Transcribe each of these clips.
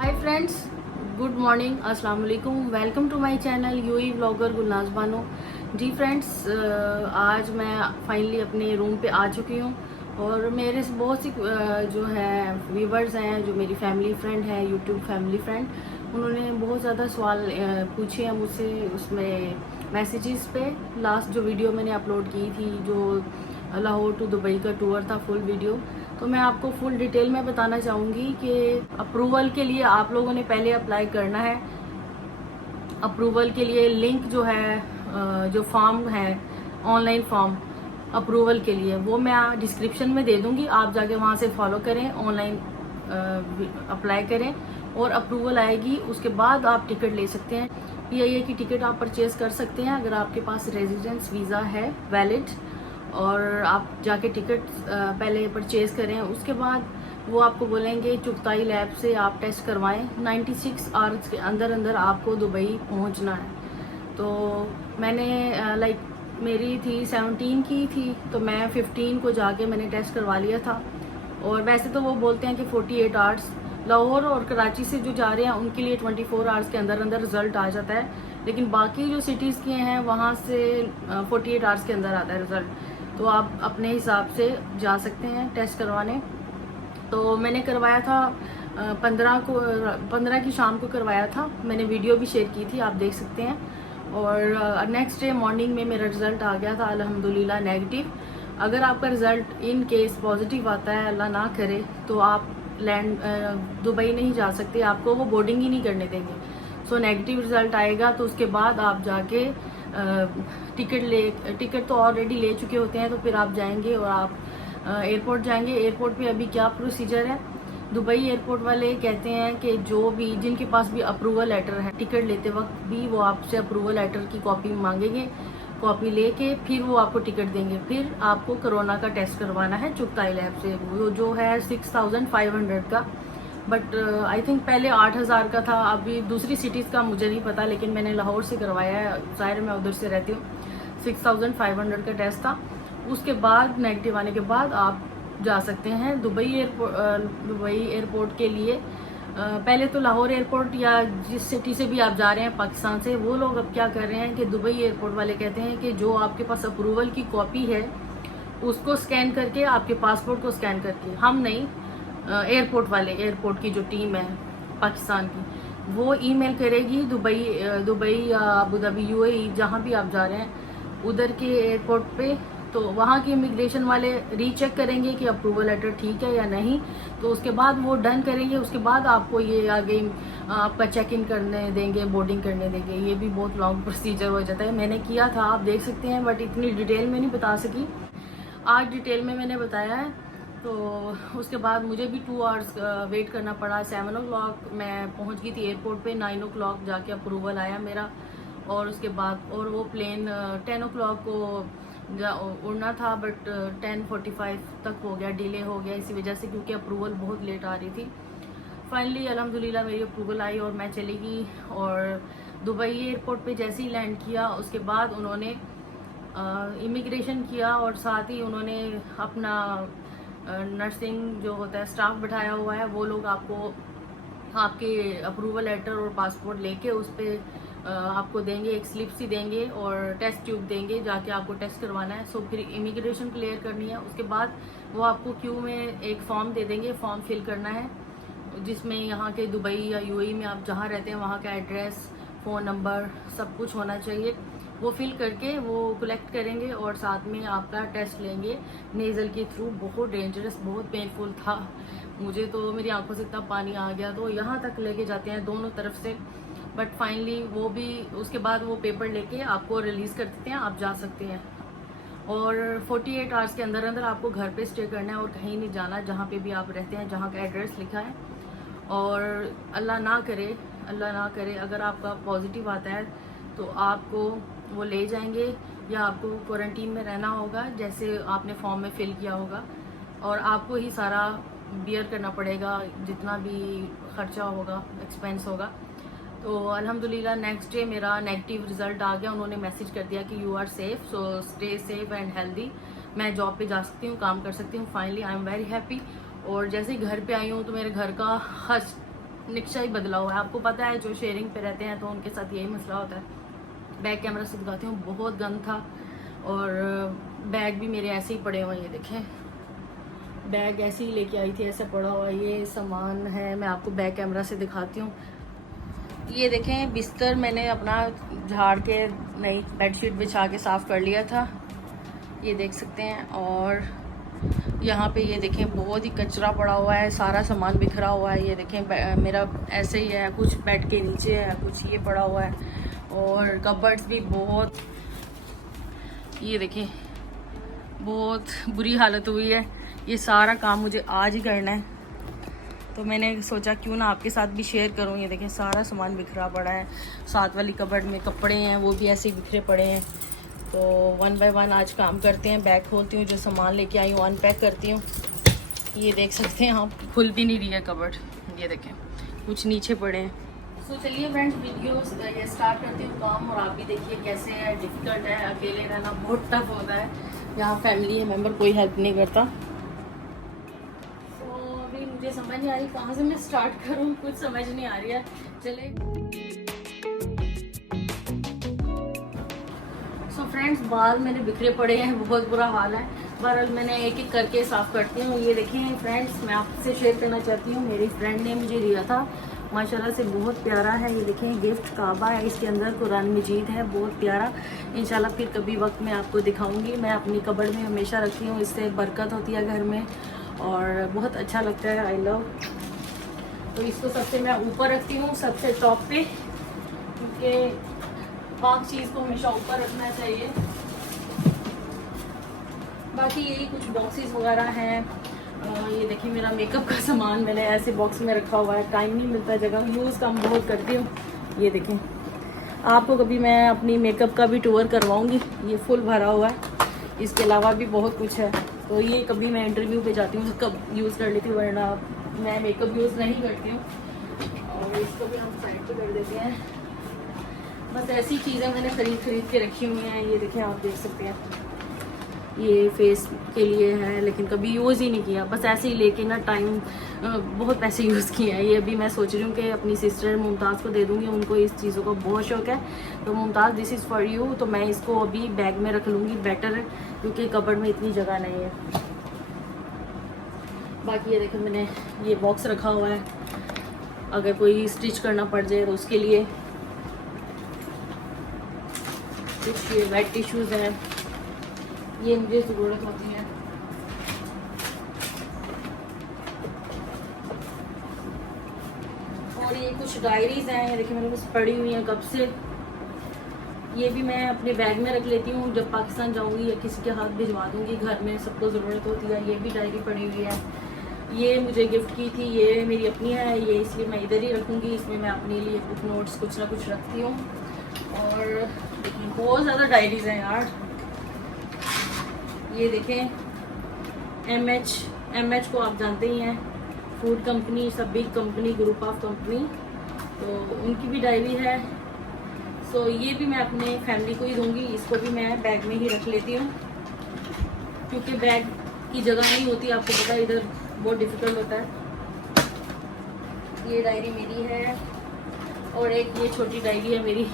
Hi friends, good morning, अस्सलाम वालेकुम। Welcome to my channel UAE vlogger Gulnaz Bano. जी friends, आज मैं फाइनली अपने रूम पे आ चुकी हूँ और मेरे से बहुत सी जो है व्यूवर्स हैं, जो मेरी फैमिली फ्रेंड है, यूट्यूब फैमिली फ्रेंड, उन्होंने बहुत ज़्यादा सवाल पूछे हैं मुझसे उसमें मैसेजेस पे। लास्ट जो वीडियो मैंने अपलोड की थी, जो लाहौर टू दुबई का टूर था, फुल वीडियो, तो मैं आपको फुल डिटेल में बताना चाहूँगी कि अप्रूवल के लिए आप लोगों ने पहले अप्लाई करना है। अप्रूवल के लिए लिंक जो है, जो फॉर्म है, ऑनलाइन फॉर्म अप्रूवल के लिए, वो मैं डिस्क्रिप्शन में दे दूँगी। आप जाके वहाँ से फॉलो करें, ऑनलाइन अप्लाई करें और अप्रूवल आएगी। उसके बाद आप टिकट ले सकते हैं। ये कि टिकट आप परचेज़ कर सकते हैं अगर आपके पास रेजिडेंस वीज़ा है वैलिड, और आप जाके टिकट पहले परचेज़ करें। उसके बाद वो आपको बोलेंगे चुगताई लैब से आप टेस्ट करवाएं। 96 आवर्स के अंदर अंदर आपको दुबई पहुंचना है। तो मैंने मेरी थी 17 की थी, तो मैं 15 को जाके मैंने टेस्ट करवा लिया था। और वैसे तो वो बोलते हैं कि 48 आवर्स, लाहौर और कराची से जो जा रहे हैं उनके लिए 24 आवर्स के अंदर अंदर रिज़ल्ट आ जाता है, लेकिन बाकी जो सिटीज़ के हैं वहाँ से 48 आवर्स के अंदर आता है रिज़ल्ट। तो आप अपने हिसाब से जा सकते हैं टेस्ट करवाने। तो मैंने करवाया था 15 की शाम को करवाया था। मैंने वीडियो भी शेयर की थी, आप देख सकते हैं। और नेक्स्ट डे मॉर्निंग में मेरा रिज़ल्ट आ गया था अल्हम्दुलिल्लाह नेगेटिव। अगर आपका रिज़ल्ट इन केस पॉजिटिव आता है, अल्लाह ना करे, तो आप दुबई नहीं जा सकते, आपको वो बोर्डिंग ही नहीं करने देंगे। सो नेगेटिव रिज़ल्ट आएगा तो उसके बाद आप जाके टिकट तो ऑलरेडी ले चुके होते हैं, तो फिर आप जाएंगे और आप एयरपोर्ट जाएंगे। एयरपोर्ट पे अभी क्या प्रोसीजर है, दुबई एयरपोर्ट वाले कहते हैं कि जो भी जिनके पास भी अप्रूवल लेटर है, टिकट लेते वक्त भी वो आपसे अप्रूवल लेटर की कॉपी मांगेंगे। कॉपी लेके फिर वो आपको टिकट देंगे। फिर आपको कोरोना का टेस्ट करवाना है चुगताई लैब से, वो जो है 6500 का। बट आई थिंक पहले 8000 का था। अभी दूसरी सिटीज़ का मुझे नहीं पता, लेकिन मैंने लाहौर से करवाया है, ज़ाहिर मैं उधर से रहती हूँ। 6500 का टेस्ट था। उसके बाद नेगेटिव आने के बाद आप जा सकते हैं दुबई एयरपोर्ट के लिए। पहले तो लाहौर एयरपोर्ट या जिस सिटी से भी आप जा रहे हैं पाकिस्तान से, वो लोग अब क्या कर रहे हैं कि दुबई एयरपोर्ट वाले कहते हैं कि जो आपके पास अप्रूवल की कॉपी है उसको स्कैन करके, आपके पासपोर्ट को स्कैन करके, हम नहीं, एयरपोर्ट वाले, एयरपोर्ट की जो टीम है पाकिस्तान की, वो ईमेल करेगी दुबई या अबू धाबी, यूएई, जहाँ भी आप जा रहे हैं उधर के एयरपोर्ट पे। तो वहाँ के इमिग्रेशन वाले रीचेक करेंगे कि अप्रूवल लेटर ठीक है या नहीं। तो उसके बाद वो डन करेंगे। उसके बाद आपको ये आगे आपका चेक इन करने देंगे, बोर्डिंग करने देंगे। ये भी बहुत लॉन्ग प्रोसीजर हो जाता है। मैंने किया था, आप देख सकते हैं, बट इतनी डिटेल में नहीं बता सकी। आज डिटेल में मैंने बताया है। तो उसके बाद मुझे भी 2 आवर्स वेट करना पड़ा। 7 o'clock मैं पहुंच गई थी एयरपोर्ट पे, 9 o'clock जाके अप्रूवल आया मेरा। और उसके बाद और वो प्लेन 10 o'clock को उड़ना था, बट 10:45 तक हो गया, डिले हो गया इसी वजह से, क्योंकि अप्रूवल बहुत लेट आ रही थी। फाइनली अल्हम्दुलिल्लाह मेरी अप्रूवल आई और मैं चली गई। और दुबई एयरपोर्ट पे जैसे ही लैंड किया, उसके बाद उन्होंने इमिग्रेशन किया और साथ ही उन्होंने अपना नर्सिंग जो होता है स्टाफ बैठाया हुआ है। वो लोग आपको आपके अप्रूवल लेटर और पासपोर्ट लेके उस पर आपको देंगे, एक स्लिप सी देंगे और टेस्ट ट्यूब देंगे, जाके आपको टेस्ट करवाना है। सो फिर इमिग्रेशन क्लियर करनी है। उसके बाद वो आपको क्यू में एक फॉर्म दे देंगे, फॉर्म फिल करना है, जिसमें यहाँ के दुबई या यूएई में आप जहाँ रहते हैं वहाँ का एड्रेस, फ़ोन नंबर, सब कुछ होना चाहिए। वो फिल करके वो कलेक्ट करेंगे और साथ में आपका टेस्ट लेंगे नेज़ल के थ्रू। बहुत डेंजरस, बहुत पेनफुल था। मुझे तो मेरी आंखों से इतना पानी आ गया। तो यहाँ तक लेके जाते हैं दोनों तरफ से, बट फाइनली वो भी, उसके बाद वो पेपर लेके आपको रिलीज़ कर देते हैं, आप जा सकते हैं। और 48 आवर्स के अंदर अंदर आपको घर पे स्टे करना है और कहीं नहीं जाना, जहाँ पे भी आप रहते हैं, जहाँ का एड्रेस लिखा है। और अल्लाह ना करे अगर आपका पॉजिटिव आता है तो आपको वो ले जाएंगे या आपको क्वारंटीन में रहना होगा, जैसे आपने फॉर्म में फिल किया होगा। और आपको ही सारा बियर करना पड़ेगा, जितना भी खर्चा होगा, एक्सपेंस होगा। तो अल्हम्दुलिल्लाह नेक्स्ट डे मेरा नेगेटिव रिजल्ट आ गया। उन्होंने मैसेज कर दिया कि you are safe, so stay safe and healthy. मैं जॉब पे जा सकती हूँ, काम कर सकती हूँ। Finally I am very happy. और जैसे ही घर पे आई हूँ तो मेरे घर का नक्शा ही बदला हुआ है। आपको पता है जो शेयरिंग पे रहते हैं तो उनके साथ यही मसला होता है। बैक कैमरा से दिखाती हूँ, बहुत गंद था और बैग भी मेरे ऐसे ही पड़े हुए हैं। ये देखें, बैग ऐसे ही लेके आई थी, ऐसे पड़ा हुआ ये सामान है। मैं आपको बैक कैमरा से दिखाती हूँ। ये देखें, बिस्तर मैंने अपना झाड़ के नई बेडशीट बिछा के साफ़ कर लिया था, ये देख सकते हैं। और यहाँ पे ये देखें बहुत ही कचरा पड़ा हुआ है, सारा सामान बिखरा हुआ है। ये देखें मेरा ऐसे ही है, कुछ बेड के नीचे है, कुछ ये पड़ा हुआ है। और कबर्ड्स भी बहुत, ये देखें बहुत बुरी हालत हुई है। ये सारा काम मुझे आज ही करना है, तो मैंने सोचा क्यों ना आपके साथ भी शेयर करूं। ये देखें सारा सामान बिखरा पड़ा है, साथ वाली कबर्ड में कपड़े हैं वो भी ऐसे ही बिखरे पड़े हैं। तो 1 बाय 1 आज काम करते हैं। बैग खोलती हूँ, जो सामान लेके आई हूँ अनपैक करती हूँ। ये देख सकते हैं आप, खुल भी नहीं रही है कबर्ड, ये देखें कुछ नीचे पड़े हैं। तो चलिए फ्रेंड्स, वीडियो ये स्टार्ट करती हूँ काम, और आप भी देखिए कैसे है। डिफ़िकल्ट है, अकेले रहना बहुत टफ होता है। यहाँ फैमिली मेम्बर कोई हेल्प नहीं करता। तो अभी मुझे समझ नहीं आ रही कहाँ से मैं स्टार्ट करूँ, कुछ समझ नहीं आ रही है। चले फ्रेंड्स, बाल मेरे बिखरे पड़े हैं, बहुत बुरा हाल है। बहरहाल मैंने एक एक करके साफ़ करती हूँ। ये देखें फ्रेंड्स, मैं आपसे शेयर करना चाहती हूँ, मेरी फ्रेंड ने मुझे दिया था, माशाल्लाह से बहुत प्यारा है। ये देखें गिफ्ट काबा है, इसके अंदर कुरान मजीद है, बहुत प्यारा। इंशाल्लाह फिर कभी वक्त में आपको दिखाऊंगी। मैं अपनी कबर्ड में हमेशा रखती हूँ, इससे बरकत होती है घर में और बहुत अच्छा लगता है। I love. तो इसको सबसे मैं ऊपर रखती हूँ, सबसे टॉप पे, क्योंकि पाक चीज़ को हमेशा ऊपर रखना चाहिए। बाकी यही कुछ बॉक्सेस वगैरह हैं। ये देखिए मेरा मेकअप का सामान मैंने ऐसे बॉक्स में रखा हुआ है, टाइम नहीं मिलता, जगह यूज़ कम बहुत करती हूँ। ये देखें, आपको कभी मैं अपनी मेकअप का भी टूर करवाऊँगी। ये फुल भरा हुआ है, इसके अलावा भी बहुत कुछ है। तो ये कभी मैं इंटरव्यू पे जाती हूँ कब यूज़ कर लेती हूँ, वरना मैं मेकअप यूज़ नहीं करती हूँ। और इसको भी हम साइड पर कर देते हैं। बस ऐसी चीज़ें मैंने खरीद के रखी हुई हैं। ये देखें, आप देख सकते हैं, ये फेस के लिए है, लेकिन कभी यूज़ ही नहीं किया, बस ऐसे ही लेके ना टाइम बहुत पैसे यूज़ किए हैं। ये अभी मैं सोच रही हूँ कि अपनी सिस्टर मुमताज़ को दे दूँगी, उनको इस चीज़ों का बहुत शौक है। तो Mumtaz, this is for you. तो मैं इसको अभी बैग में रख लूँगी, बेटर है, क्योंकि कबर्ड में इतनी जगह नहीं है। बाकी ये देखो मैंने ये बॉक्स रखा हुआ है, अगर कोई स्टिच करना पड़ जाए तो उसके लिए। कुछ ये वेट टिश्यूज़ हैं, ये मुझे ज़रूरत होती है। और ये कुछ डायरीज़ हैं, ये देखिए मेरे पास पड़ी हुई हैं कब से। ये भी मैं अपने बैग में रख लेती हूँ, जब पाकिस्तान जाऊँगी या किसी के हाथ भिजवा दूँगी, घर में सबको ज़रूरत होती है। ये भी डायरी पड़ी हुई है, ये मुझे गिफ्ट की थी, ये मेरी अपनी है, ये इसलिए मैं इधर ही रखूँगी। इसमें मैं अपने लिए कुछ नोट्स कुछ ना कुछ रखती हूँ। और देखिए बहुत ज़्यादा डायरीज़ हैं यार। ये देखें, एमएच को आप जानते ही हैं, फूड कंपनी, सब big company, group of company, तो उनकी भी डायरी है। सो ये भी मैं अपने फैमिली को ही दूंगी। इसको भी मैं बैग में ही रख लेती हूँ, क्योंकि बैग की जगह नहीं होती, आपको पता है इधर बहुत डिफ़िकल्ट होता है। ये डायरी मेरी है, और एक ये छोटी डायरी है मेरी,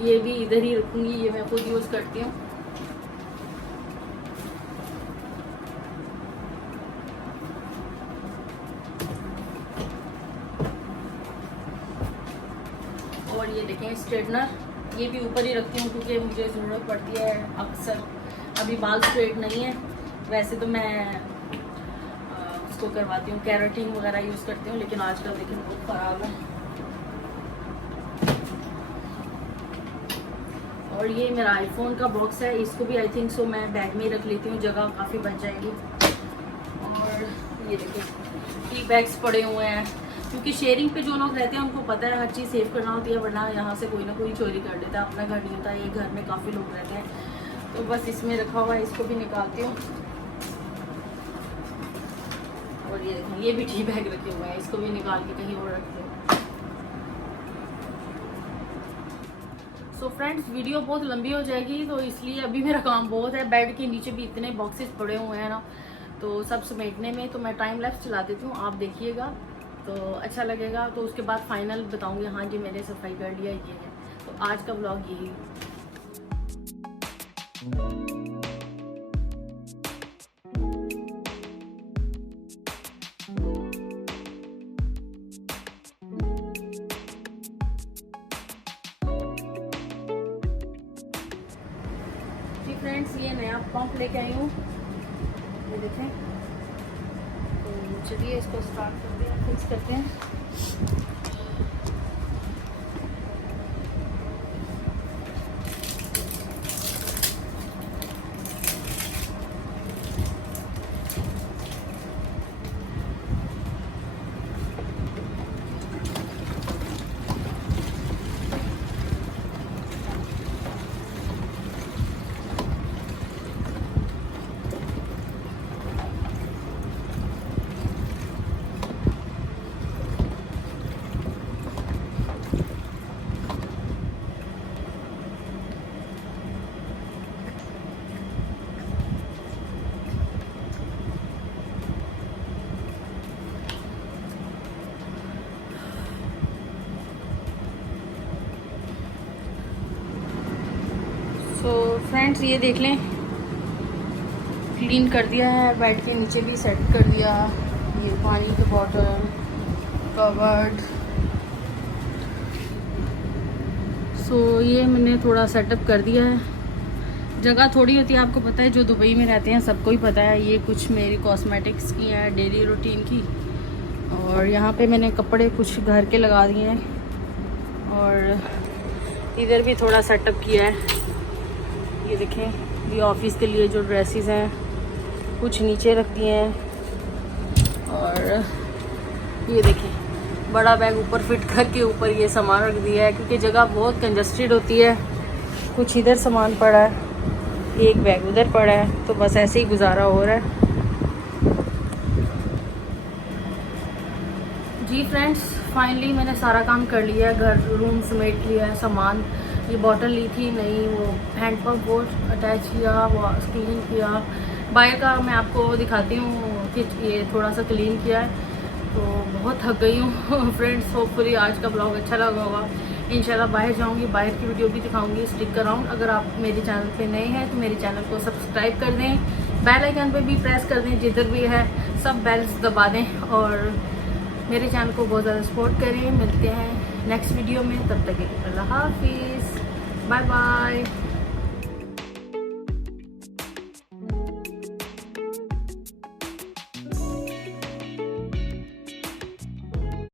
ये भी इधर ही रखूँगी, ये मैं खुद यूज़ करती हूँ। और ये देखें स्ट्रेटनर, ये भी ऊपर ही रखती हूँ, क्योंकि मुझे ज़रूरत पड़ती है अक्सर। अभी बाल स्ट्रेट नहीं है, वैसे तो मैं उसको करवाती हूँ, कैरेटिन वगैरह यूज़ करती हूँ, लेकिन आजकल देखिए बहुत ख़राब है। और ये मेरा आईफोन का बॉक्स है, इसको भी आई थिंक सो मैं बैग में ही रख लेती हूँ, जगह काफ़ी बच जाएगी। और ये देखिए टी बैग्स पड़े हुए हैं, क्योंकि शेयरिंग पे जो लोग रहते हैं उनको पता है हर चीज़ सेव करना होती है, वरना यहाँ से कोई ना कोई चोरी कर लेता है। अपना घर नहीं होता, ये घर में काफ़ी लोग रहते हैं, तो बस इसमें रखा हुआ है, इसको भी निकालती हूँ। और ये देखिए, ये भी टी बैग रखे हुए हैं, इसको भी निकाल के कहीं और रखती हूँ। सो फ्रेंड्स, वीडियो बहुत लंबी हो जाएगी, तो इसलिए अभी मेरा काम बहुत है। बेड के नीचे भी इतने बॉक्सेस पड़े हुए हैं ना, तो सब समेटने में तो मैं टाइम लैप्स चला देती हूँ, आप देखिएगा। तो अच्छा लगेगा। तो उसके बाद फाइनल बताऊंगी हाँ जी मैंने सफाई कर लिया ये है। तो आज का व्लॉग यही। जी फ्रेंड्स, ये नया पंप लेके आई हूँ, ये देखें। तो चलिए इसको स्टार्ट करते हैं, फिक्स करते हैं। तो फ्रेंड्स ये देख लें, क्लीन कर दिया है, बेड के नीचे भी सेट कर दिया। ये पानी की बॉटल, कवर्ड, सो ये मैंने थोड़ा सेटअप कर दिया है। जगह थोड़ी होती है, आपको पता है, जो दुबई में रहते हैं सबको ही पता है। ये कुछ मेरी कॉस्मेटिक्स की है, डेली रूटीन की। और यहाँ पे मैंने कपड़े कुछ घर के लगा दिए हैं, और इधर भी थोड़ा सेटअप किया है। ये देखें, ये ऑफिस के लिए जो ड्रेसेस हैं कुछ नीचे रख दिए हैं। और ये देखें, बड़ा बैग ऊपर फिट करके ऊपर ये सामान रख दिया है, क्योंकि जगह बहुत कंजस्टेड होती है। कुछ इधर सामान पड़ा है, एक बैग उधर पड़ा है, तो बस ऐसे ही गुजारा हो रहा है। जी फ्रेंड्स, फाइनली मैंने सारा काम कर लिया है, घर रूम समेट लिया है, सामान। ये बॉटल ली थी नहीं, वो हैंडपम्प वो अटैच किया, वो क्लीन किया। बाहर का मैं आपको दिखाती हूँ कि ये थोड़ा सा क्लीन किया है। तो बहुत थक गई हूँ फ्रेंड्स। होपफुली आज का ब्लॉग अच्छा लगा होगा। इंशाल्लाह बाहर जाऊँगी, बाहर की वीडियो भी दिखाऊँगी, स्टिक अराउंड। अगर आप मेरे चैनल पे नए हैं तो मेरे चैनल को सब्सक्राइब कर दें, बेल आइकन पे भी प्रेस कर दें, जिधर भी है सब बेल्स दबा दें, और मेरे चैनल को बहुत ज़्यादा सपोर्ट करें। मिलते हैं नेक्स्ट वीडियो में, तब तक के लिए अल्लाह हाफिज़, बाय बाय।